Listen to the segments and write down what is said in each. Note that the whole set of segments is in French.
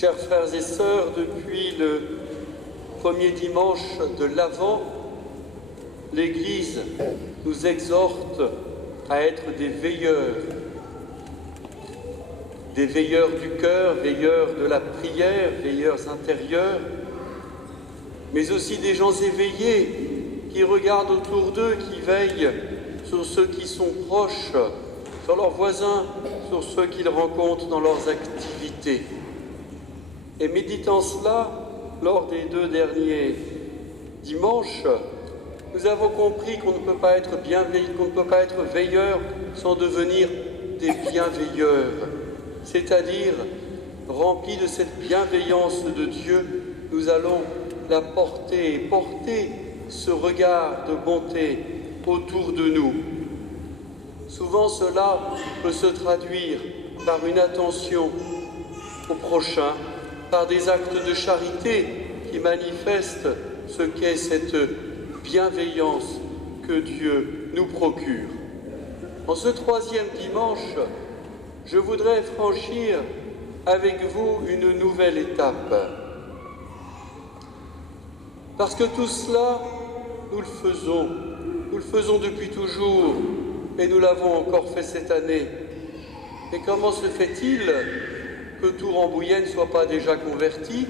Chers frères et sœurs, depuis le premier dimanche de l'Avent, l'Église nous exhorte à être des veilleurs du cœur, veilleurs de la prière, veilleurs intérieurs, mais aussi des gens éveillés qui regardent autour d'eux, qui veillent sur ceux qui sont proches, sur leurs voisins, sur ceux qu'ils rencontrent dans leurs activités. Et méditant cela, lors des 2 derniers dimanches, nous avons compris qu'on ne peut pas être qu'on ne peut pas être veilleur sans devenir des bienveilleurs, c'est-à-dire remplis de cette bienveillance de Dieu, nous allons la porter et porter ce regard de bonté autour de nous. Souvent cela peut se traduire par une attention au prochain, par des actes de charité qui manifestent ce qu'est cette bienveillance que Dieu nous procure. En ce 3e dimanche, je voudrais franchir avec vous une nouvelle étape. Parce que tout cela, nous le faisons depuis toujours, et nous l'avons encore fait cette année. Et comment se fait-il que tout Rambouillet ne soit pas déjà converti?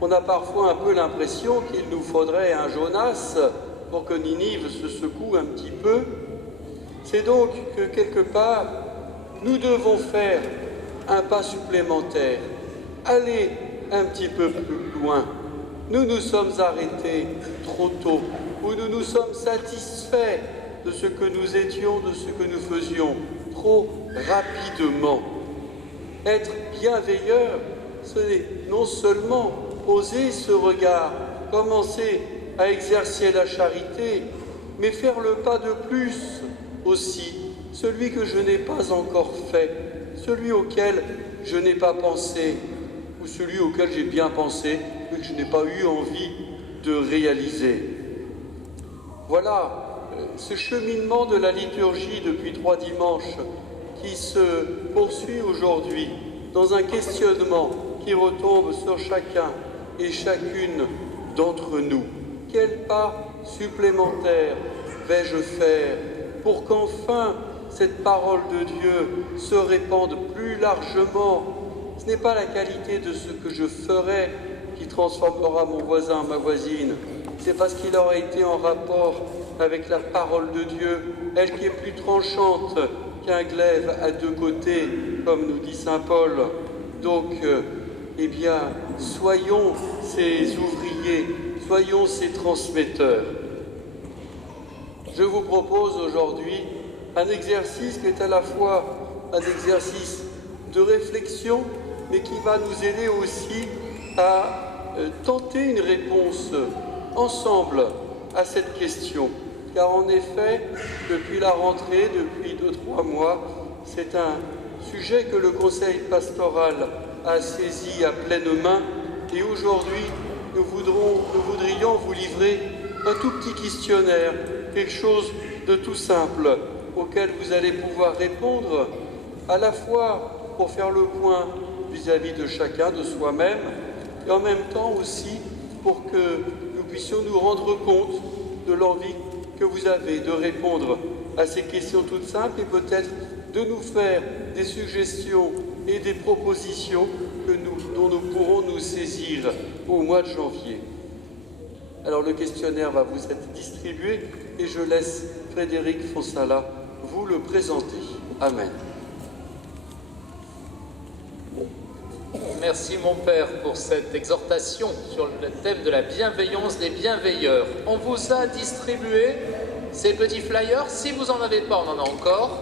On a parfois un peu l'impression qu'il nous faudrait un Jonas pour que Ninive se secoue un petit peu. C'est donc que quelque part, nous devons faire un pas supplémentaire, aller un petit peu plus loin. Nous nous sommes arrêtés trop tôt, ou nous nous sommes satisfaits de ce que nous étions, de ce que nous faisions trop rapidement. Être bienveilleur, ce n'est non seulement oser ce regard, commencer à exercer la charité, mais faire le pas de plus aussi, celui que je n'ai pas encore fait, celui auquel je n'ai pas pensé, ou celui auquel j'ai bien pensé, mais que je n'ai pas eu envie de réaliser. Voilà ce cheminement de la liturgie depuis 3 dimanches qui se poursuit aujourd'hui dans un questionnement qui retombe sur chacun et chacune d'entre nous. Quel pas supplémentaire vais-je faire pour qu'enfin cette parole de Dieu se répande plus largement? Ce n'est pas la qualité de ce que je ferai qui transformera mon voisin, ma voisine. C'est parce qu'il aura été en rapport avec la parole de Dieu, elle qui est plus tranchante qu'un glaive à 2 côtés, comme nous dit saint Paul. Donc, eh bien, soyons ces ouvriers, soyons ces transmetteurs. Je vous propose aujourd'hui un exercice qui est à la fois un exercice de réflexion, mais qui va nous aider aussi à tenter une réponse ensemble à cette question. Car en effet, depuis la rentrée, depuis 2-3 mois, c'est un sujet que le Conseil pastoral a saisi à pleine main. Et aujourd'hui, nous voudrions vous livrer un tout petit questionnaire, quelque chose de tout simple, auquel vous allez pouvoir répondre, à la fois pour faire le point vis-à-vis de chacun, de soi-même, et en même temps aussi pour que nous puissions nous rendre compte de l'envie que vous avez de répondre à ces questions toutes simples et peut-être de nous faire des suggestions et des propositions dont nous pourrons nous saisir au mois de janvier. Alors le questionnaire va vous être distribué et je laisse Frédéric Fonsala vous le présenter. Amen. Merci mon Père pour cette exhortation sur le thème de la bienveillance des bienveilleurs. On vous a distribué ces petits flyers, si vous n'en avez pas, on en a encore.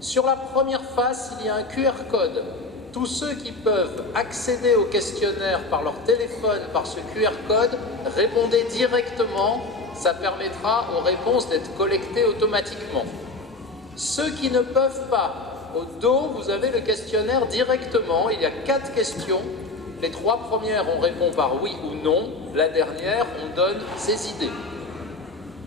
Sur la première face, il y a un QR code. Tous ceux qui peuvent accéder au questionnaire par leur téléphone, par ce QR code, répondez directement, ça permettra aux réponses d'être collectées automatiquement. Ceux qui ne peuvent pas, au dos, vous avez le questionnaire directement. Il y a 4 questions. Les 3 premières, on répond par oui ou non. La dernière, on donne ses idées.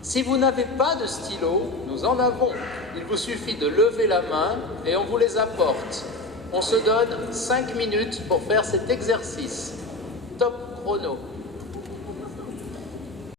Si vous n'avez pas de stylo, nous en avons. Il vous suffit de lever la main et on vous les apporte. On se donne 5 minutes pour faire cet exercice. Top chrono.